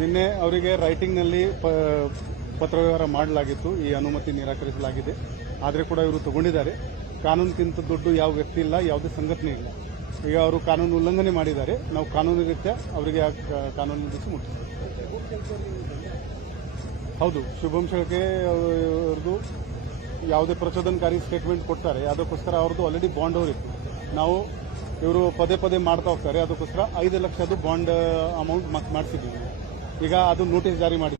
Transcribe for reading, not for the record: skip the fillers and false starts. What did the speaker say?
ನಿನ್ನೆ ಅವರಿಗೆ ರೈಟಿಂಗ್ನಲ್ಲಿ ಪತ್ರವ್ಯವಹಾರ ಮಾಡಲಾಗಿತ್ತು. ಈ ಅನುಮತಿ ನಿರಾಕರಿಸಲಾಗಿದೆ. ಆದರೆ ಕೂಡ ಇವರು ತಗೊಂಡಿದ್ದಾರೆ. ಕಾನೂನಿಗಿಂತ ದೊಡ್ಡ ಯಾವ ವ್ಯಕ್ತಿ ಇಲ್ಲ, ಯಾವುದೇ ಸಂಘಟನೆ ಇಲ್ಲ. ಈಗ ಅವರು ಕಾನೂನು ಉಲ್ಲಂಘನೆ ಮಾಡಿದ್ದಾರೆ. ನಾವು ಕಾನೂನು ರೀತ್ಯ ಅವರಿಗೆ ಕಾನೂನು ದಿವಸ ಮುಟ್ಟಿಸ್ತೀವಿ. ಹೌದು, ಶುಭಂ ಶೆಳಕೆ ಅವ್ರದ್ದು ಯಾವುದೇ ಪ್ರಚೋದನಕಾರಿ ಸ್ಟೇಟ್ಮೆಂಟ್ ಕೊಡ್ತಾರೆ, ಅದಕ್ಕೋಸ್ಕರ ಅವ್ರದ್ದು ಆಲ್ರೆಡಿ ಬಾಂಡ್ ಅವರಿತ್ತು. ನಾವು ಇವರು ಪದೇ ಪದೇ ಮಾಡ್ತಾ ಹೋಗ್ತಾರೆ, ಅದಕ್ಕೋಸ್ಕರ 5 ಲಕ್ಷದ್ದು ಬಾಂಡ್ ಅಮೌಂಟ್ ಮಾಡಿಸಿದ್ದೀವಿ. ಈಗ ಅದು ನೋಟಿಸ್ ಜಾರಿ ಮಾಡಿ